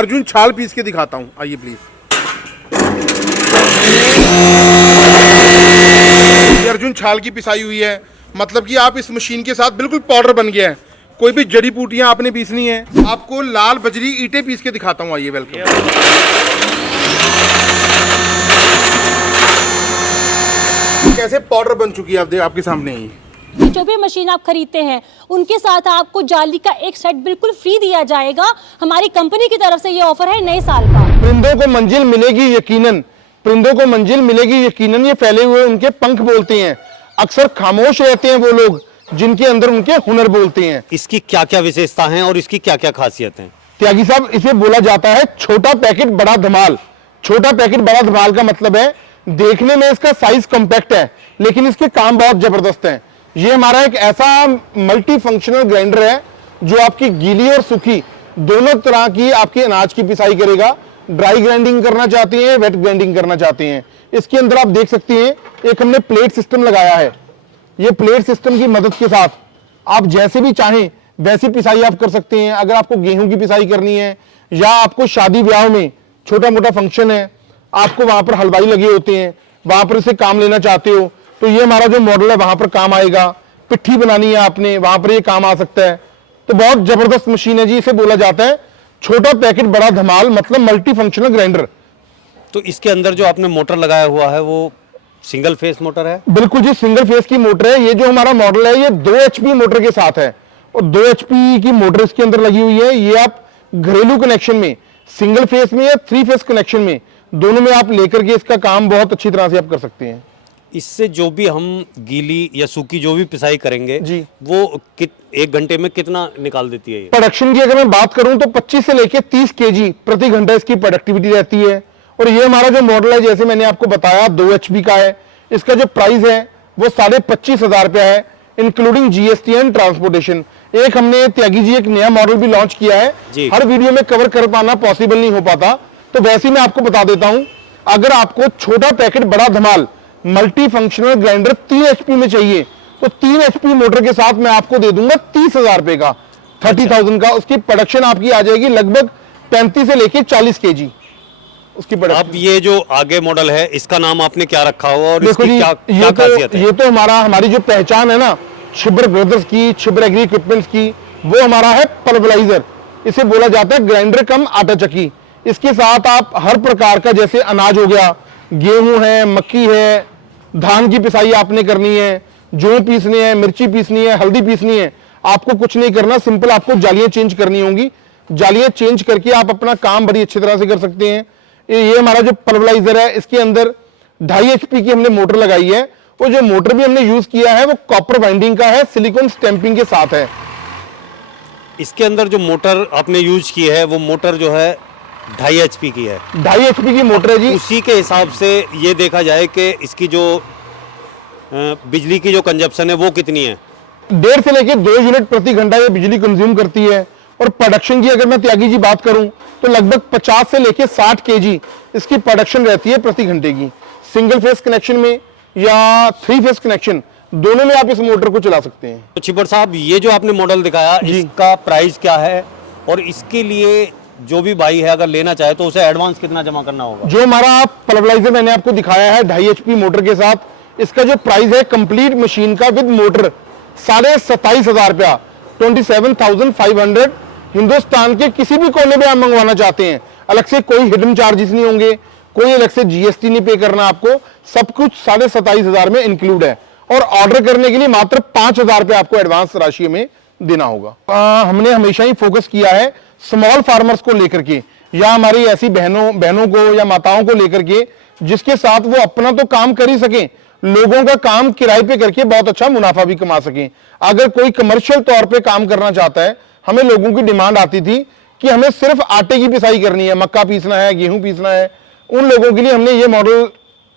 अर्जुन छाल पीस के दिखाता हूँ, आइए प्लीज। ये अर्जुन छाल की पिसाई हुई है, मतलब कि आप इस मशीन के साथ बिल्कुल पाउडर बन गया है। कोई भी जड़ी बूटियां आपने पीसनी है। आपको लाल बजरी ईंटें पीस के दिखाता हूँ, आइए वेलकम। कैसे पाउडर बन चुकी है आपके सामने ही। जो भी मशीन आप खरीदते हैं उनके साथ आपको जाली का एक सेट बिल्कुल फ्री दिया जाएगा। हमारी कंपनी की तरफ से ये ऑफर है नए साल का। परिंदों को मंजिल मिलेगी यकीनन, परिंदों को मंजिल मिलेगी यकीनन, ये फैले हुए उनके पंख बोलते हैं। अक्सर खामोश रहते हैं वो लोग जिनके अंदर उनके हुनर बोलते हैं। इसकी क्या क्या विशेषता हैं और इसकी क्या क्या खासियत है? त्यागी साहब, इसे बोला जाता है छोटा पैकेट बड़ा धमाल। छोटा पैकेट बड़ा धमाल का मतलब है देखने में इसका साइज कॉम्पैक्ट है लेकिन इसके काम बहुत जबरदस्त हैं। ये हमारा एक ऐसा मल्टी फंक्शनल ग्राइंडर है जो आपकी गीली और सूखी दोनों तरह की आपकी अनाज की पिसाई करेगा। ड्राई ग्राइंडिंग करना चाहते हैं, वेट ग्राइंडिंग करना चाहते हैं। इसके अंदर आप देख सकते हैं एक हमने प्लेट सिस्टम लगाया है। ये प्लेट सिस्टम की मदद के साथ आप जैसे भी चाहें वैसी पिसाई आप कर सकते हैं। अगर आपको गेहूं की पिसाई करनी है या आपको शादी ब्याह में छोटा मोटा फंक्शन है, आपको वहां पर हलवाई लगे होते हैं, वहां पर इसे काम लेना चाहते हो तो ये हमारा जो मॉडल है वहां पर काम आएगा। पिट्ठी बनानी है आपने, वहां पर ये काम आ सकता है। तो बहुत जबरदस्त मशीन है जी। इसे बोला जाता है छोटा पैकेट बड़ा धमाल, मतलब मल्टी फंक्शनल ग्राइंडर। तो इसके अंदर जो आपने मोटर लगाया हुआ है वो सिंगल फेस मोटर है? बिल्कुल जी, सिंगल फेस की मोटर है। ये जो हमारा मॉडल है ये 2 HP मोटर के साथ है और 2 HP की मोटर इसके अंदर लगी हुई है। ये आप घरेलू कनेक्शन में, सिंगल फेस में या 3 फेस कनेक्शन में, दोनों में आप लेकर के इसका काम बहुत अच्छी तरह से आप कर सकते हैं। इससे जो भी हम गीली या सूखी जो भी पिसाई करेंगे जी, वो 1 घंटे में कितना निकाल देती है ये? प्रोडक्शन की अगर मैं बात करूं तो 25 से लेकर 30 kg प्रति घंटा इसकी प्रोडक्टिविटी रहती है। और ये हमारा जो मॉडल है जैसे मैंने आपको बताया 2 HP का है। इसका जो प्राइस है वो 25,500 रुपया है इंक्लूडिंग GST एंड ट्रांसपोर्टेशन। एक हमने त्यागी जी एक नया मॉडल भी लॉन्च किया है, हर वीडियो में कवर कर पाना पॉसिबल नहीं हो पाता, तो वैसे ही मैं आपको बता देता हूं। अगर आपको छोटा पैकेट बड़ा धमाल मल्टी फंक्शनल ग्राइंडर 3 HP में चाहिए तो 3 HP मोटर के साथ मैं आपको दे दूंगा 30,000 रुपए का, 30,000 का। उसकी प्रोडक्शन आपकी आ जाएगी लगभग 35 से लेके 40 kg उसकी प्रोडक्शन। अब ये जो आगे मॉडल है इसका नाम आपने क्या रखा हुआ और इसकी क्या ये खासियत है? ये तो हमारी जो पहचान है ना छिब्र ब्रदर्स की, छिब्र एग्री इक्विपमेंट्स की, वो हमारा है पल्वराइजर। इसे बोला जाता है ग्राइंडर कम आटा चक्की। इसके साथ आप हर प्रकार का, जैसे अनाज हो गया, गेहूं है, मक्की है, धान की पिसाई आपने करनी है, जौ पीसने हैं, मिर्ची पीसनी है, हल्दी पीसनी है, आपको कुछ नहीं करना, सिंपल आपको जालियां चेंज करनी होंगी। जालियां चेंज करके आप अपना काम बड़ी अच्छी तरह से कर सकते हैं। ये हमारा जो पल्वराइजर है इसके अंदर 2.5 HP की हमने मोटर लगाई है। वो जो मोटर भी हमने यूज किया है वो कॉपर वाइंडिंग का है, सिलिकॉन स्टैंपिंग के साथ है। इसके अंदर जो मोटर आपने यूज की है वो मोटर जो है 2.5 HP की है। 2.5 HP की मोटर है जी। उसी के हिसाब से ये देखा जाए कि इसकी जो बिजली की जो कंजप्शन है वो कितनी है? 1.5 से लेकर 2 यूनिट प्रति घंटा ये बिजली कंज्यूम करती है। और प्रोडक्शन की अगर मैं त्यागी जी बात करूं तो लगभग 50 से लेकर 60 kg इसकी प्रोडक्शन रहती है प्रति घंटे की। सिंगल फेस कनेक्शन में या 3 फेस कनेक्शन, दोनों में आप इस मोटर को चला सकते हैं। तो छिब्बर साहब, ये जो आपने मॉडल दिखाया इसका प्राइस क्या है और इसके लिए जो भी भाई है अगर लेना चाहे तो उसे एडवांस कितना जमा करना होगा? जो हमारा पल्वराइजर मैंने आपको दिखाया है 2.5 HP मोटर के साथ, इसका जो प्राइस है कंप्लीट मशीन का विद मोटर 27,500 रुपया, 27,500। हिंदुस्तान के किसी भी कोने में आप मंगवाना चाहते हैं, अलग से कोई हिडन चार्जेस नहीं होंगे, कोई अलग से GST नहीं पे करना आपको, सब कुछ 27,500 में इंक्लूड है। और ऑर्डर करने के लिए मात्र 5,000 रुपये आपको एडवांस राशि में देना होगा। हमने हमेशा ही फोकस किया है स्मॉल फार्मर्स को लेकर के, या हमारी ऐसी बहनों को या माताओं को लेकर के जिसके साथ वो अपना तो काम कर ही सकें, लोगों का काम किराए पे करके बहुत अच्छा मुनाफा भी कमा सकें। अगर कोई कमर्शियल तौर पे काम करना चाहता है, हमें लोगों की डिमांड आती थी कि हमें सिर्फ आटे की पिसाई करनी है, मक्का पीसना है, गेहूं पीसना है, उन लोगों के लिए हमने ये मॉडल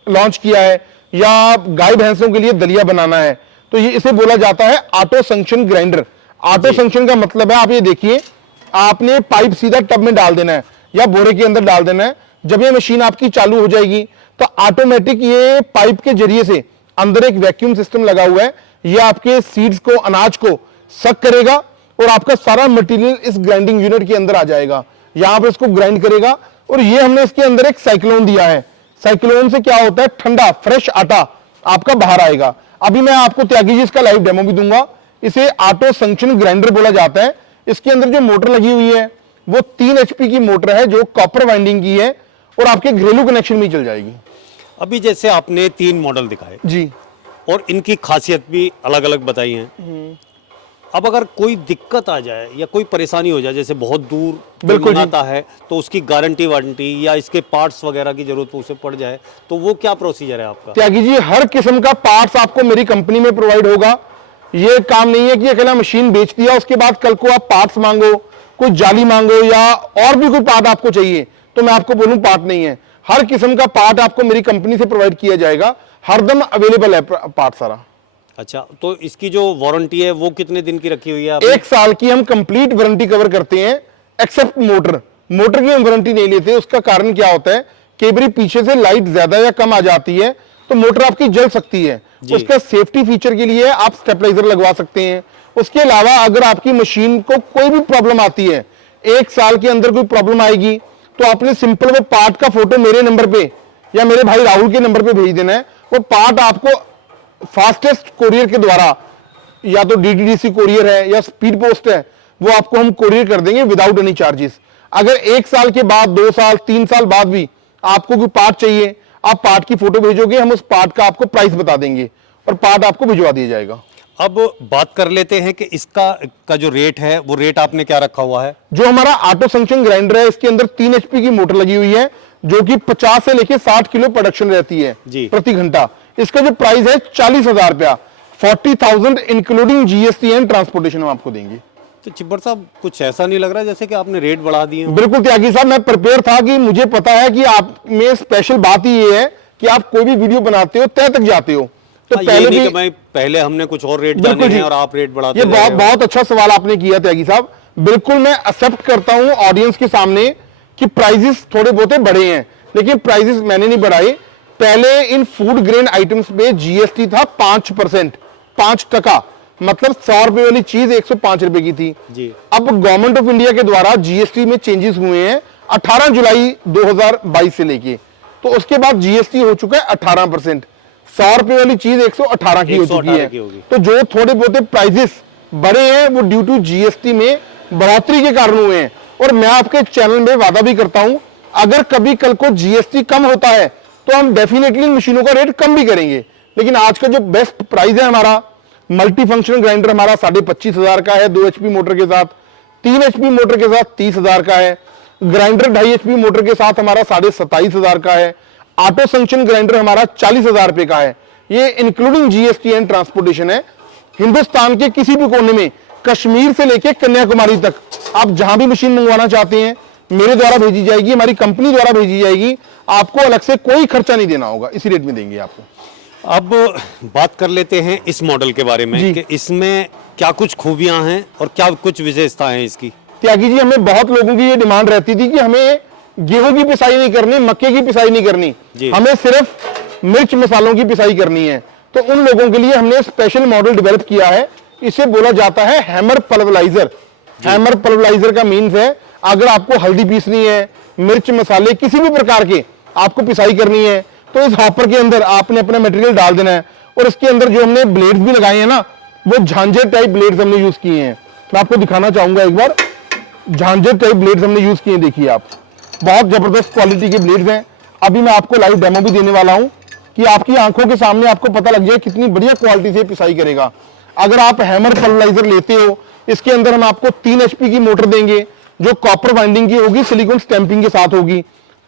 लॉन्च किया है। या गाय भैंसों के लिए दलिया बनाना है तो ये इसे बोला जाता है auto suction grinder. Auto suction का मतलब है, आप ये देखिए, आपने पाइप सीधा टब में डाल देना है या बोरे के अंदर डाल देना है। जब ये मशीन आपकी चालू हो जाएगी तो ऑटोमेटिक ये पाइप के जरिए से, अंदर एक वैक्यूम सिस्टम लगा हुआ है, ये आपके सीड्स को, अनाज को सक करेगा और आपका सारा मटेरियल इस ग्राइंडिंग यूनिट के अंदर आ जाएगा। यहाँ पे इसको ग्राइंड करेगा। और ये हमने इसके अंदर एक साइक्लोन दिया है। साइक्लोन से क्या होता है, ठंडा फ्रेश आटा आपका बाहर आएगा। अभी मैं आपको त्यागी जी इसका लाइव डेमो भी दूंगा। इसे ऑटो संक्शन ग्राइंडर बोला जाता है। इसके अंदर जो मोटर लगी हुई है वो 3 HP की मोटर है जो कॉपर वाइंडिंग की है और आपके घरेलू कनेक्शन में चल जाएगी। अभी जैसे आपने 3 मॉडल दिखाए जी, और इनकी खासियत भी अलग अलग बताई हैं। अब अगर कोई दिक्कत आ जाए या कोई परेशानी हो जाए, जैसे बहुत दूर बिल्कुल जी। आता है, तो उसकी गारंटी वारंटी या इसके पार्ट्स वगैरह की जरूरत उसे पड़ जाए, तो वो क्या प्रोसीजर है आपका? त्यागी जी हर किस्म का पार्ट्स आपको मेरी कंपनी में प्रोवाइड होगा। ये काम नहीं है कि अकेला मशीन बेच दिया उसके बाद कल को आप पार्ट्स मांगो, कोई जाली मांगो या और भी कोई पार्ट आपको चाहिए तो मैं आपको बोलूं पार्ट नहीं है। हर किस्म का पार्ट आपको मेरी कंपनी से प्रोवाइड किया जाएगा, हरदम अवेलेबल है पार्ट सारा। अच्छा, तो इसकी जो वारंटी है वो कितने दिन की रखी हुई है आपने? 1 साल की हम कंप्लीट वारंटी कवर करते हैं, एक्सेप्ट मोटर की हम वारंटी नहीं लेते। उसका कारण क्या होता है, कई बार पीछे से लाइट ज्यादा या कम आ जाती है तो मोटर आपकी जल सकती है। उसका सेफ्टी फीचर के लिए आप स्टेबलाइजर लगवा सकते हैं। उसके अलावा अगर आपकी मशीन को कोई भी प्रॉब्लम आती है, 1 साल के अंदर कोई प्रॉब्लम आएगी तो आपने सिंपल वो पार्ट का फोटो मेरे नंबर पे या मेरे भाई राहुल के नंबर पे भेज देना है। वो पार्ट आपको फास्टेस्ट कोरियर के द्वारा, या तो DTDC कोरियर है या स्पीड पोस्ट है, वो आपको हम कोरियर कर देंगे विदाउट एनी चार्जेस। अगर 1 साल के बाद, 2 साल, 3 साल बाद भी आपको कोई पार्ट चाहिए, आप पार्ट की फोटो भेजोगे, हम उस पार्ट का आपको प्राइस बता देंगे और पार्ट आपको भिजवा दिया जाएगा। अब बात कर लेते हैं कि इसका जो रेट है, वो रेट आपने क्या रखा हुआ है? जो हमारा ऑटो संक्शन ग्राइंडर है, इसके अंदर 3 HP की मोटर लगी हुई है जो कि 50 से लेके 60 किलो प्रोडक्शन रहती है जी। प्रति घंटा। इसका जो प्राइस है 40,000 रुपया, 40,000 इंक्लूडिंग GST एंड ट्रांसपोर्टेशन हम आपको देंगे। तो चिब्बर साहब, कुछ ऐसा नहीं लग रहा जैसे कि आपने रेट बढ़ा दिए हों? बिल्कुल त्यागी साहब, मैं प्रिपेयर था कि मुझे पता है कि आप में स्पेशल बात ही ये है कि आप कोई भी वीडियो बनाते हो तय तक जाते हो। तो ये पहले नहीं भी कि मैं पहले हमने कुछ और रेट बिल्कुल जाने जी। हैं और आप रेट बढ़ाते ये जा रहे हो। बहुत अच्छा सवाल आपने किया त्यागी साहब। बिल्कुल मैं एक्सेप्ट करता हूं ऑडियंस के सामने कि प्राइजेस थोड़े बहुत बढ़े हैं, लेकिन प्राइजेस मैंने नहीं बढ़ाए। पहले इन फूड ग्रेन आइटम्स पे GST था 5%, 5%, मतलब 100 रुपए वाली चीज 105 रुपए की थी जी। अब गवर्नमेंट ऑफ इंडिया के द्वारा GST में चेंजेस हुए हैं 18 जुलाई 2022 से लेके, तो उसके बाद GST हो चुका है 18%। 100 रुपए वाली चीज 118 की हो चुकी 118 है। की होगी। तो जो थोड़े बहुत प्राइजेस बढ़े हैं वो ड्यू टू GST में बढ़ोतरी के कारण हुए हैं। और मैं आपके चैनल में वादा भी करता हूं, अगर कभी कल को GST कम होता है तो हम डेफिनेटली मशीनों का रेट कम भी करेंगे। लेकिन आज का जो बेस्ट प्राइस है हमारा, मल्टी फंक्शनल ग्राइंडर हमारा 25,500 का है 2 HP मोटर के साथ, 3 HP मोटर के साथ 30,000 का है, ग्राइंडर 2.5 HP मोटर के साथ हमारा 27,500 का है, ऑटो संक्शन ग्राइंडर हमारा 40,000 रुपए का है। ये इंक्लूडिंग GST एंड ट्रांसपोर्टेशन है। हिंदुस्तान के किसी भी कोने में, कश्मीर से लेकर कन्याकुमारी तक, आप जहां भी मशीन मंगवाना चाहते हैं मेरे द्वारा भेजी जाएगी, हमारी कंपनी द्वारा भेजी जाएगी। आपको अलग से कोई खर्चा नहीं देना होगा, इसी रेट में देंगे आपको। अब बात कर लेते हैं इस मॉडल के बारे में जी। कि इसमें क्या कुछ खूबियां हैं और क्या कुछ विशेषताएं हैं इसकी। त्यागी जी, हमें बहुत लोगों की ये डिमांड रहती थी कि हमें गेहूं की पिसाई नहीं करनी, मक्के की पिसाई नहीं करनी, जी। हमें सिर्फ मिर्च मसालों की पिसाई करनी है। तो उन लोगों के लिए हमने स्पेशल मॉडल डेवलप किया है। इसे बोला जाता है हैमर पल्वराइजर। हैमर पल्वराइजर का मीन्स है, अगर आपको हल्दी पीसनी है, मिर्च मसाले किसी भी प्रकार के आपको पिसाई करनी है, तो इस हॉपर के अंदर आपने अपना मटेरियल डाल देना है। और इसके अंदर जो हमने ब्लेड्स भी लगाए हैं ना, वो झांझर टाइप ब्लेड्स हमने यूज किए हैं। मैं आपको दिखाना चाहूंगा एक बार, झांझर टाइप ब्लेड्स हमने यूज किए हैं। देखिए आप, बहुत जबरदस्त क्वालिटी के ब्लेड्स हैं। अभी मैं आपको लाइव डेमो भी देने वाला हूं कि आपकी आंखों के सामने आपको पता लग जाए कितनी बढ़िया क्वालिटी से पिसाई करेगा। अगर आप हैमर पल्वराइजर लेते हो, इसके अंदर हम आपको 3 HP की मोटर देंगे जो कॉपर वाइंडिंग की होगी, सिलिकॉन स्टैंपिंग के साथ होगी।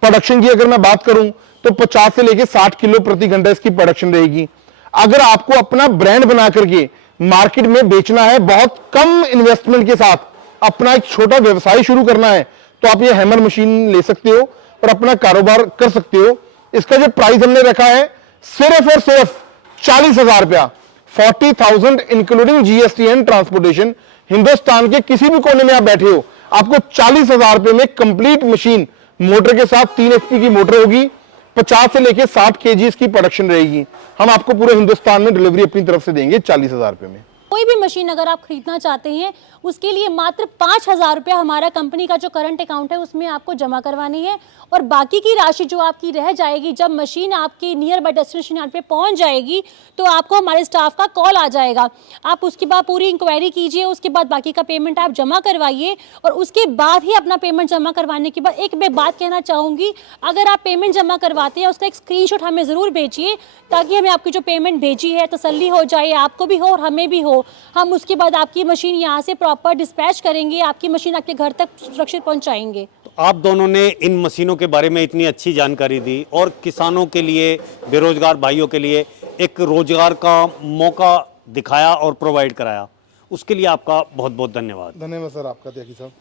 प्रोडक्शन की अगर मैं बात करूं तो 50 से लेके 60 किलो प्रति घंटा इसकी प्रोडक्शन रहेगी। अगर आपको अपना ब्रांड बना करके मार्केट में बेचना है, बहुत कम इन्वेस्टमेंट के साथ अपना एक छोटा व्यवसाय शुरू करना है, तो आप ये हैमर मशीन ले सकते हो और अपना कारोबार कर सकते हो। इसका जो प्राइस हमने रखा है सिर्फ और सिर्फ 40,000 रुपया, 40,000 including GST and transportation. Hindustan के किसी भी कोने में आप बैठे हो, आपको 40,000 रुपए में कंप्लीट मशीन, मोटर के साथ 3 HP की मोटर होगी, 50 से लेके 60 kg इसकी प्रोडक्शन रहेगी। हम आपको पूरे हिंदुस्तान में डिलीवरी अपनी तरफ से देंगे 40,000 रुपए में। कोई भी मशीन अगर आप खरीदना चाहते हैं उसके लिए मात्र 5,000 रुपया हमारा कंपनी का जो करंट अकाउंट है उसमें आपको जमा करवानी है, और बाकी की राशि जो आपकी रह जाएगी जब मशीन आपकी नियर बाय डेस्टिनेशन यहाँ पे पहुंच जाएगी तो आपको हमारे स्टाफ का कॉल आ जाएगा। आप उसके बाद पूरी इंक्वायरी कीजिए, उसके बाद बाकी का पेमेंट आप जमा करवाइए, और उसके बाद ही अपना पेमेंट जमा करवाने के बाद एक मैं बात कहना चाहूँगी, अगर आप पेमेंट जमा करवाते हैं उसका एक स्क्रीनशॉट हमें ज़रूर भेजिए ताकि हमें आपकी जो पेमेंट भेजी है तसल्ली हो जाए, आपको भी हो और हमें भी हो। हम उसके बाद आपकी मशीन यहाँ से प्रॉपर डिस्पैच करेंगे, आपकी मशीन आपके घर तक सुरक्षित पहुँचाएंगे। तो आप दोनों ने इन मशीनों के बारे में इतनी अच्छी जानकारी दी और किसानों के लिए, बेरोजगार भाइयों के लिए एक रोजगार का मौका दिखाया और प्रोवाइड कराया, उसके लिए आपका बहुत बहुत धन्यवाद। धन्यवाद सर आपका त्यागी साहब।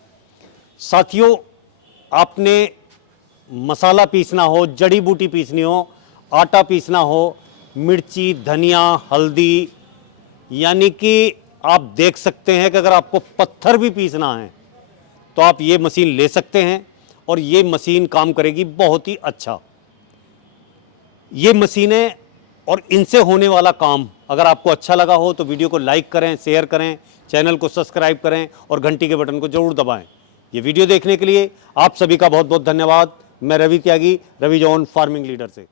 साथियों, आपने मसाला पीसना हो, जड़ी बूटी पीसनी हो, आटा पीसना हो, मिर्ची, धनिया, हल्दी, यानी कि आप देख सकते हैं कि अगर आपको पत्थर भी पीसना है तो आप ये मशीन ले सकते हैं और ये मशीन काम करेगी बहुत ही अच्छा। ये मशीनें और इनसे होने वाला काम अगर आपको अच्छा लगा हो तो वीडियो को लाइक करें, शेयर करें, चैनल को सब्सक्राइब करें और घंटी के बटन को जरूर दबाएं। ये वीडियो देखने के लिए आप सभी का बहुत बहुत धन्यवाद। मैं रवि त्यागी, रवि जॉन फार्मिंग लीडर से।